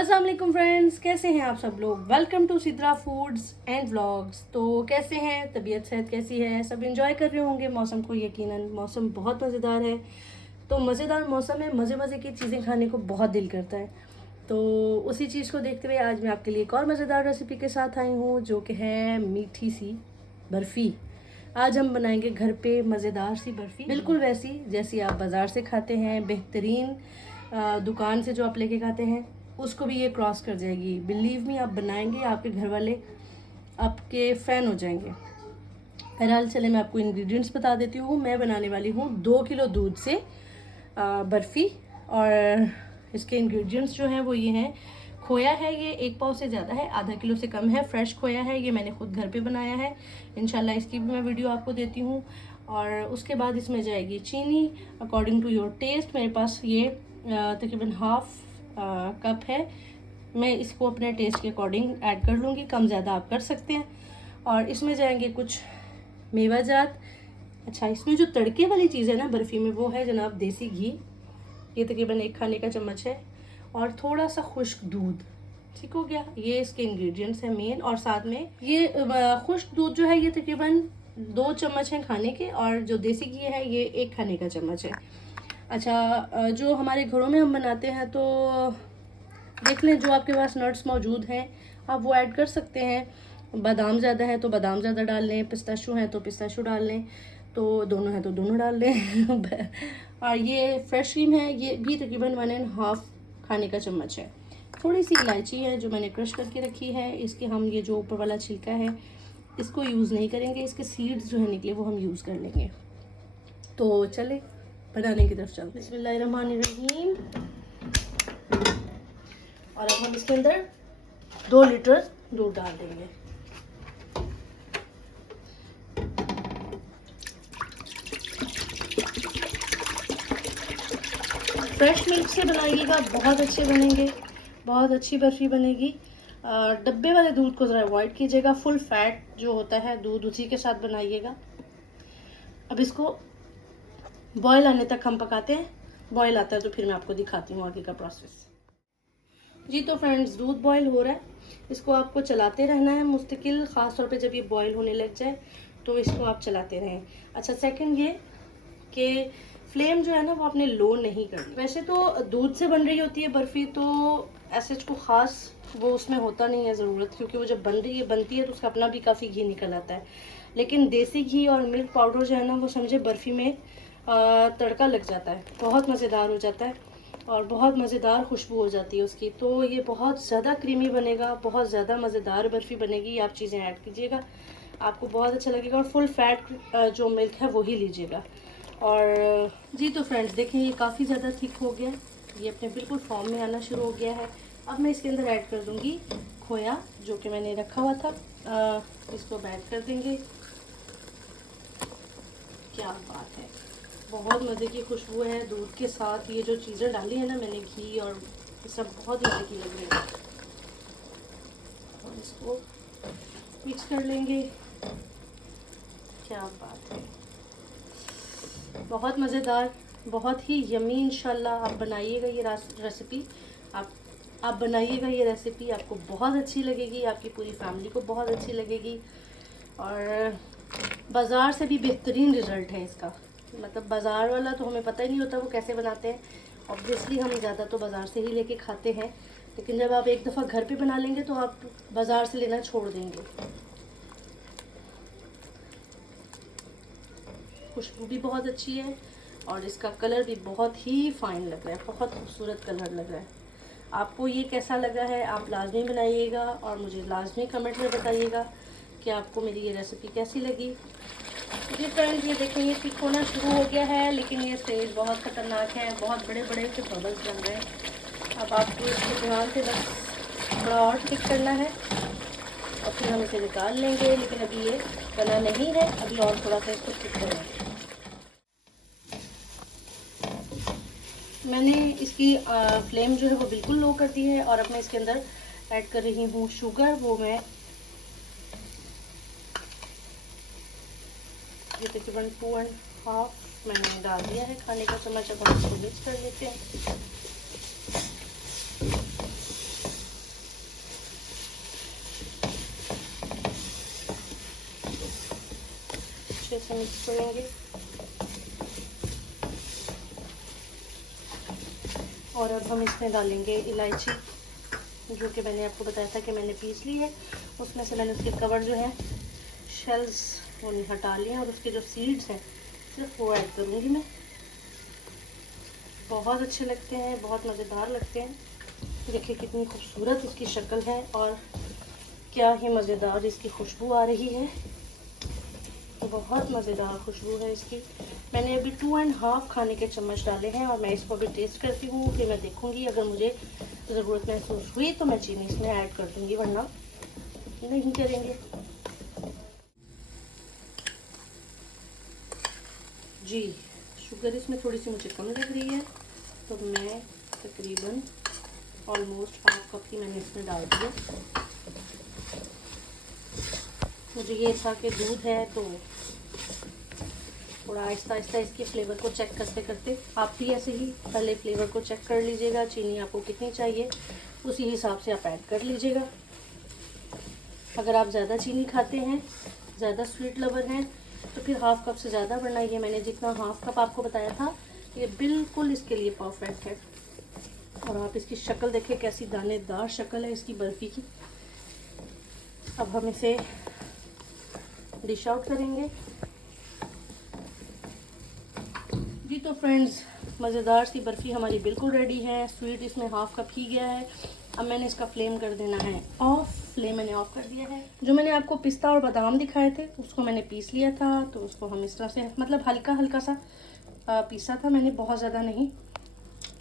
अस्सलाम वालेकुम फ्रेंड्स, कैसे हैं आप सब लोग। Welcome to Sidra foods and vlogs. तो कैसे हैं, तबीयत सेहत कैसी है, सब एंजॉय कर रहे होंगे मौसम को। यकीनन मौसम बहुत मज़ेदार है। तो मज़ेदार मौसम में मज़े मज़े की चीज़ें खाने को बहुत दिल करता है। तो उसी चीज़ को देखते हुए आज मैं आपके लिए एक और मज़ेदार रेसिपी के साथ आई हूँ, जो कि है मीठी सी बर्फ़ी। आज हम बनाएंगे घर पे मज़ेदार सी बर्फ़ी, बिल्कुल वैसी जैसी आप बाज़ार से खाते हैं, बेहतरीन दुकान से जो आप लेके खाते हैं, उसको भी ये क्रॉस कर जाएगी। बिलीव मी, आप बनाएंगे, आपके घर वाले आपके फ़ैन हो जाएंगे। बहरहाल चले मैं आपको इंग्रेडिएंट्स बता देती हूँ। मैं बनाने वाली हूँ 2 किलो दूध से बर्फ़ी। और इसके इंग्रेडिएंट्स जो हैं वो ये हैं। खोया है, ये 1 पाव से ज़्यादा है, आधा किलो से कम है। फ्रेश खोया है, ये मैंने खुद घर पे बनाया है। इंशाल्लाह इसकी भी मैं वीडियो आपको देती हूँ। और उसके बाद इसमें जाएगी चीनी अकॉर्डिंग टू योर टेस्ट। मेरे पास ये तकरीबन हाफ कप है। मैं इसको अपने टेस्ट के अकॉर्डिंग ऐड कर लूँगी, कम ज़्यादा आप कर सकते हैं। और इसमें जाएंगे कुछ मेवा जात। अच्छा, इसमें जो तड़के वाली चीज़ है ना बर्फ़ी में, वो है जनाब देसी घी। ये तकरीबन 1 खाने का चम्मच है। और थोड़ा सा खुश्क दूध। ठीक हो गया, ये इसके इंग्रेडिएंट्स हैं मेन। और साथ में ये खुश्क दूध जो है ये तकरीबन 2 चम्मच हैं खाने के, और जो देसी घी है ये 1 खाने का चम्मच है। अच्छा, जो हमारे घरों में हम बनाते हैं, तो देख लें जो आपके पास नट्स मौजूद हैं आप वो ऐड कर सकते हैं। बादाम ज़्यादा है तो बादाम ज़्यादा डाल लें, पिस्ताशू हैं तो पिस्ताशू डाल लें, तो दोनों हैं तो दोनों डाल लें। और ये फ्रेश क्रीम है, ये भी तकरीबन 1.5 खाने का चम्मच है। थोड़ी सी इलायची है जो मैंने क्रश करके रखी है। इसके हम ये जो ऊपर वाला छिलका है इसको यूज़ नहीं करेंगे, इसके सीड्स जो है निकले वो हम यूज़ कर लेंगे। तो चले बनाने की तरफ चलते हैं। बिस्मिल्लाहिर्रहमानिर्रहीम। और अब हम इसके अंदर 2 लीटर दूध डाल देंगे। फ्रेश मिल्क से बनाइएगा, बहुत अच्छे बनेंगे, बहुत अच्छी बर्फ़ी बनेगी। डब्बे वाले दूध को ज़रा अवॉइड कीजिएगा। फुल फैट जो होता है दूध, उसी के साथ बनाइएगा। अब इसको बॉयल आने तक हम पकाते हैं। बॉयल आता है तो फिर मैं आपको दिखाती हूँ आगे का प्रोसेस। जी तो फ्रेंड्स, दूध बॉयल हो रहा है। इसको आपको चलाते रहना है मुस्तकिल, ख़ास तौर पे जब ये बॉयल होने लग जाए तो इसको आप चलाते रहें। अच्छा, सेकंड ये कि फ्लेम जो है ना वो आपने लो नहीं करनी। वैसे तो दूध से बन रही होती है बर्फ़ी, तो ऐसे को ख़ास वो उसमें होता नहीं है ज़रूरत, क्योंकि वो जब बनती है तो उसका अपना भी काफ़ी घी निकल आता है। लेकिन देसी घी और मिल्क पाउडर जो है ना वो समझे बर्फ़ी में तड़का लग जाता है, बहुत मज़ेदार हो जाता है और बहुत मज़ेदार खुशबू हो जाती है उसकी। तो ये बहुत ज़्यादा क्रीमी बनेगा, बहुत ज़्यादा मज़ेदार बर्फ़ी बनेगी। आप चीज़ें ऐड कीजिएगा, आपको बहुत अच्छा लगेगा। और फुल फैट जो मिल्क है वही लीजिएगा। और जी तो फ्रेंड्स देखें, ये काफ़ी ज़्यादा थिक हो गया, ये अपने बिल्कुल फॉर्म में आना शुरू हो गया है। अब मैं इसके अंदर ऐड कर दूँगी खोया जो कि मैंने रखा हुआ था। इसको ऐड कर देंगे। क्या बात है, बहुत मज़े की खुशबू है दूध के साथ। ये जो चीज़ें डाली है ना मैंने, घी और ये सब बहुत मज़े की लग रही है। और इसको मिक्स कर लेंगे। क्या बात है, बहुत मज़ेदार, बहुत ही यमी। इंशाल्लाह आप बनाइएगा ये रेसिपी। आप बनाइएगा ये रेसिपी, आपको बहुत अच्छी लगेगी, आपकी पूरी फैमिली को बहुत अच्छी लगेगी। और बाज़ार से भी बेहतरीन रिज़ल्ट है इसका। मतलब बाज़ार वाला तो हमें पता ही नहीं होता वो कैसे बनाते हैं। ऑब्वियसली हम ज़्यादा तो बाज़ार से ही लेके खाते हैं, लेकिन जब आप एक दफ़ा घर पे बना लेंगे तो आप बाज़ार से लेना छोड़ देंगे। खुशबू भी बहुत अच्छी है और इसका कलर भी बहुत ही फ़ाइन लग रहा है, बहुत खूबसूरत कलर लग रहा है। आपको ये कैसा लगा है आप लाजमी बनाइएगा और मुझे लाजमी कमेंट में बताइएगा कि आपको मेरी ये रेसिपी कैसी लगी। जी फ्रेंड्स, ये देखें ये थिक होना शुरू हो गया है, लेकिन ये स्टेज बहुत ख़तरनाक है, बहुत बड़े बड़े से बबल्स बन रहे हैं। अब आपको इसको ध्यान से बस थोड़ा और थिक करना है और फिर हम इसे निकाल लेंगे। लेकिन अभी ये बना नहीं है, अभी और थोड़ा सा इसको थिक करेंगे। मैंने इसकी फ्लेम जो है वो बिल्कुल लो कर दी है और अब मैं इसके अंदर ऐड कर रही हूँ शुगर। वो मैं ये तकरीबन 2.5 मैंने डाल दिया है खाने का चम्मच। अब हम इसको मिक्स कर लेते हैं। से मिक्स करेंगे। और अब हम इसमें डालेंगे इलायची, जो कि मैंने आपको बताया था कि मैंने पीस ली है। उसमें से मैंने उसके कवर जो है शेल्स वो नहीं हटा लिए हैं, और उसके जो सीड्स हैं सिर्फ वो ऐड करूँगी मैं। बहुत अच्छे लगते हैं, बहुत मज़ेदार लगते हैं। देखिए कितनी खूबसूरत इसकी शक्ल है और क्या ही मज़ेदार इसकी खुशबू आ रही है। बहुत मज़ेदार खुशबू है इसकी। मैंने अभी 2.5 खाने के चम्मच डाले हैं और मैं इसको अभी टेस्ट करती हूँ, फिर मैं देखूँगी अगर मुझे ज़रूरत महसूस हुई तो मैं चीनी इसमें ऐड कर दूँगी, वरना नहीं करेंगे। जी, शुगर इसमें थोड़ी सी मुझे कम लग रही है, तो मैं तकरीबन ऑलमोस्ट 1/2 कप ही मैंने इसमें डाल दिया। मुझे ये था कि दूध है तो थोड़ा आहिस्ता आहिस्ता इसके फ्लेवर को चेक करते करते आप भी ऐसे ही पहले फ्लेवर को चेक कर लीजिएगा। चीनी आपको कितनी चाहिए उसी हिसाब से आप ऐड कर लीजिएगा। अगर आप ज़्यादा चीनी खाते हैं, ज़्यादा स्वीट लवर हैं, तो फिर 1/2 कप से ज़्यादा बढ़ना। ये मैंने जितना 1/2 कप आपको बताया था ये बिल्कुल इसके लिए परफेक्ट है। और आप इसकी शक्ल देखें, कैसी दानेदार शक्ल है इसकी बर्फ़ी की। अब हम इसे डिश आउट करेंगे। जी तो फ्रेंड्स, मज़ेदार सी बर्फ़ी हमारी बिल्कुल रेडी है। स्वीट इसमें 1/2 कप ही गया है। अब मैंने इसका फ्लेम कर देना है ऑफ। फ्लेम मैंने ऑफ कर दिया है। जो मैंने आपको पिस्ता और बादाम दिखाए थे उसको मैंने पीस लिया था, तो उसको हम इस तरह से मतलब हल्का हल्का सा पीसा था मैंने, बहुत ज़्यादा नहीं।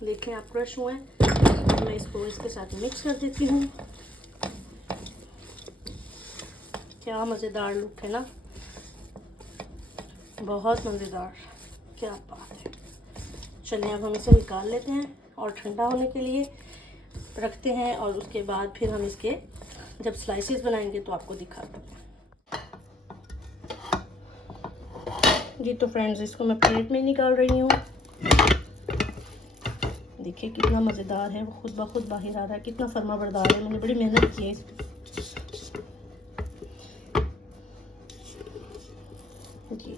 देखें आप क्रश हुए हैं। मैं इसको इसके साथ मिक्स कर देती हूँ। क्या मज़ेदार लुक है ना, बहुत मज़ेदार, क्या बात है। चलिए अब हम इसे निकाल लेते हैं और ठंडा होने के लिए रखते हैं, और उसके बाद फिर हम इसके जब स्लाइसेस बनाएंगे तो आपको दिखाते हैं। जी तो फ्रेंड्स, इसको मैं प्लेट में निकाल रही हूँ। देखिए कितना मज़ेदार है, वो खुद ब खुद बाहर आ रहा है। कितना फर्मा बरदार है, मैंने बड़ी मेहनत की है। जी देखिए,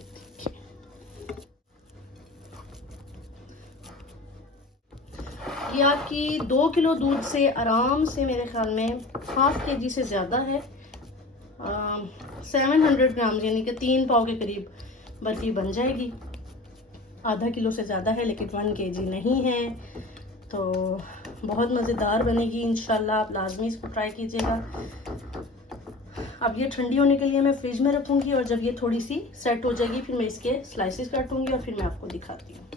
ये आपकी 2 किलो दूध से आराम से मेरे ख्याल में 1/2 kg से ज़्यादा है। 700 ग्राम यानी कि 3 पाव के करीब बर्फ़ी बन जाएगी। आधा किलो से ज़्यादा है लेकिन 1 kg नहीं है, तो बहुत मज़ेदार बनेगी इंशाल्लाह। आप लाजमी इसको ट्राई कीजिएगा। अब ये ठंडी होने के लिए मैं फ्रिज में रखूँगी, और जब ये थोड़ी सी सेट हो जाएगी फिर मैं इसके स्लाइसेस काटूँगी और फिर मैं आपको दिखाती हूँ।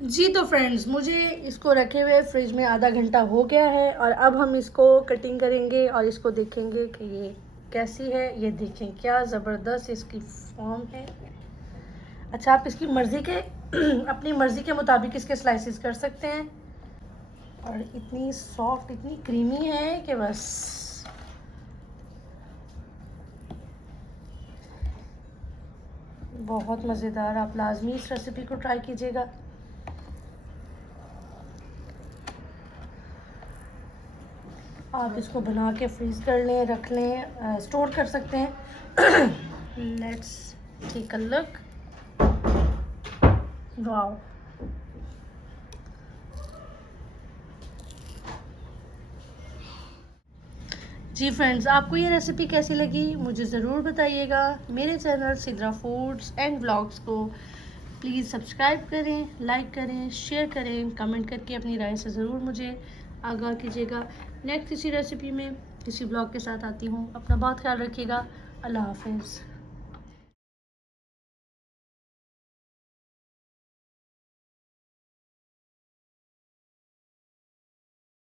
जी तो फ्रेंड्स, मुझे इसको रखे हुए फ्रिज में आधा घंटा हो गया है, और अब हम इसको कटिंग करेंगे और इसको देखेंगे कि ये कैसी है। ये देखें क्या ज़बरदस्त इसकी फॉर्म है। अच्छा, आप इसकी मर्ज़ी के अपनी मर्ज़ी के मुताबिक इसके स्लाइसेस कर सकते हैं। और इतनी सॉफ्ट, इतनी क्रीमी है कि बस बहुत मज़ेदार। आप लाजमी इस रेसिपी को ट्राई कीजिएगा। आप इसको बना के फ्रीज़ कर लें, रख लें, स्टोर कर सकते हैं। Let's take a look. Wow, जी फ्रेंड्स, आपको ये रेसिपी कैसी लगी मुझे ज़रूर बताइएगा। मेरे channel Sidra foods and vlogs को प्लीज़ सब्सक्राइब करें, लाइक करें, शेयर करें, कमेंट करके अपनी राय से ज़रूर मुझे आगाह कीजिएगा। नेक्स्ट किसी रेसिपी में किसी ब्लॉग के साथ आती हूँ। अपना बहुत ख्याल रखिएगा। अल्लाह हाफिज़।